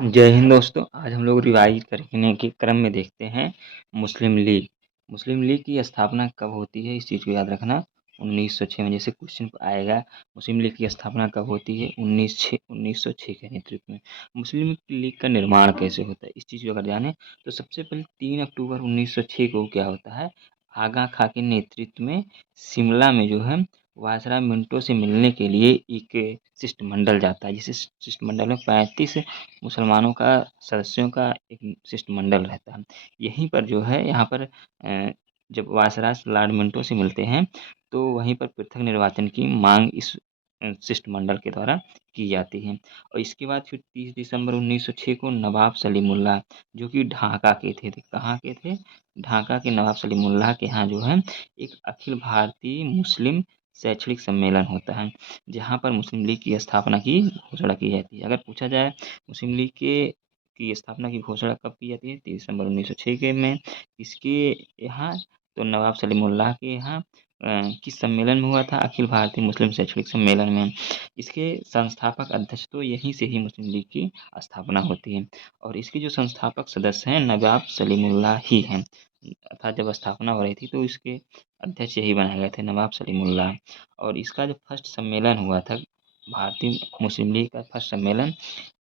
जय हिंद दोस्तों। आज हम लोग रिवाइज करने के क्रम में देखते हैं मुस्लिम लीग। मुस्लिम लीग की स्थापना कब होती है, इस चीज़ को याद रखना। 1906 में जैसे क्वेश्चन आएगा, मुस्लिम लीग की स्थापना कब होती है? 1906 के नेतृत्व में। मुस्लिम लीग का निर्माण कैसे होता है, इस चीज़ को अगर जाने तो सबसे पहले 3 अक्टूबर 1906 को क्या होता है, आगा खां के नेतृत्व में शिमला में जो है वायसराय मिंटो से मिलने के लिए एक शिष्टमंडल जाता है। जिस शिष्टमंडल में 35 मुसलमानों का सदस्यों का एक शिष्टमंडल रहता है। यहीं पर जो है यहाँ पर जब वायसराय लॉर्ड मिंटो से मिलते हैं तो वहीं पर पृथक निर्वाचन की मांग इस शिष्टमंडल के द्वारा की जाती है। और इसके बाद फिर 30 दिसंबर 1906 को नवाब सलीमुल्लाह, जो कि ढाका के थे, तो कहाँ के थे? ढाका के नवाब सलीमुल्लाह के यहाँ जो है एक अखिल भारतीय मुस्लिम शैक्षणिक सम्मेलन होता है, जहाँ पर मुस्लिम लीग की स्थापना की घोषणा की जाती है। अगर पूछा जाए मुस्लिम लीग के की स्थापना की घोषणा कब की जाती है? 30 दिसंबर 1906 के में। इसके यहाँ तो नवाब सलीमुल्लाह के यहाँ किस सम्मेलन में हुआ था? अखिल भारतीय मुस्लिम शैक्षणिक सम्मेलन में। इसके संस्थापक अध्यक्ष तो यहीं से ही मुस्लिम लीग की स्थापना होती है। और इसके जो संस्थापक सदस्य हैं नवाब सलीमुल्लाह ही हैं, अर्थात जब स्थापना हो रही थी तो इसके अध्यक्ष यही बनाए गए थे, नवाब सलीमुल्लाह। और इसका जो फर्स्ट सम्मेलन हुआ था, भारतीय मुस्लिम लीग का फर्स्ट सम्मेलन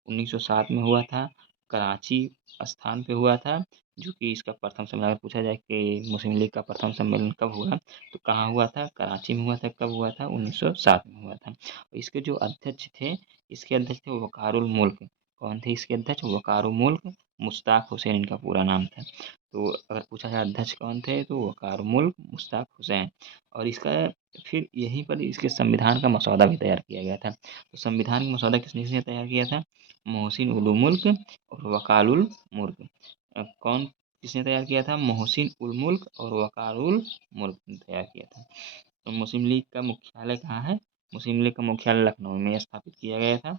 1907 में हुआ था, कराची स्थान पे हुआ था। जो कि इसका प्रथम सम्मेलन, अगर पूछा जाए कि मुस्लिम लीग का प्रथम सम्मेलन कब हुआ, तो कहाँ हुआ था? कराची में हुआ था। कब हुआ था? 1907 में हुआ था। और इसके जो अध्यक्ष थे, इसके अध्यक्ष थे वकारुल मुल्क। कौन थे इसके अध्यक्ष? वकारुल मुल्क मुश्ताक हुसैन इनका पूरा नाम था। तो अगर पूछा जाए अध्यक्ष कौन थे, तो वकारुल मुल्क मुश्ताक हुसैन। और इसका फिर यहीं पर इसके संविधान का मसौदा भी तैयार किया गया था। तो संविधान का मसौदा किसने तैयार किया था? मोहसिन उल मुल्क और वकारुल मुल्क। कौन किसने तैयार किया था? मोहसिन उल मुल्क और वकारुल मुल्क ने तैयार किया था। तो मुस्लिम लीग का मुख्यालय कहाँ है? मुस्लिम लीग का मुख्यालय लखनऊ में स्थापित किया गया था।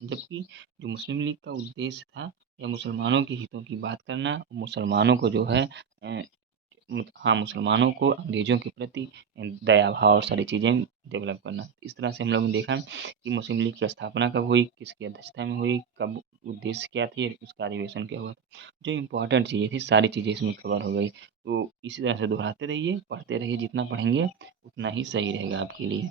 जबकि जो मुस्लिम लीग का उद्देश्य था, या मुसलमानों के हितों की बात करना, मुसलमानों को जो है हाँ, मुसलमानों को अंग्रेज़ों के प्रति दया भाव और सारी चीज़ें डेवलप करना। इस तरह से हम लोगों ने देखा कि मुस्लिम लीग की स्थापना कब हुई, किसकी अध्यक्षता में हुई, कब, उद्देश्य क्या थी, उसका अधिवेशन क्या हुआ था। जो इम्पोर्टेंट चीज़ें थी सारी चीज़ें इसमें कवर हो गई। तो इसी तरह से दोहराते रहिए, पढ़ते रहिए, जितना पढ़ेंगे उतना ही सही रहेगा आपके लिए।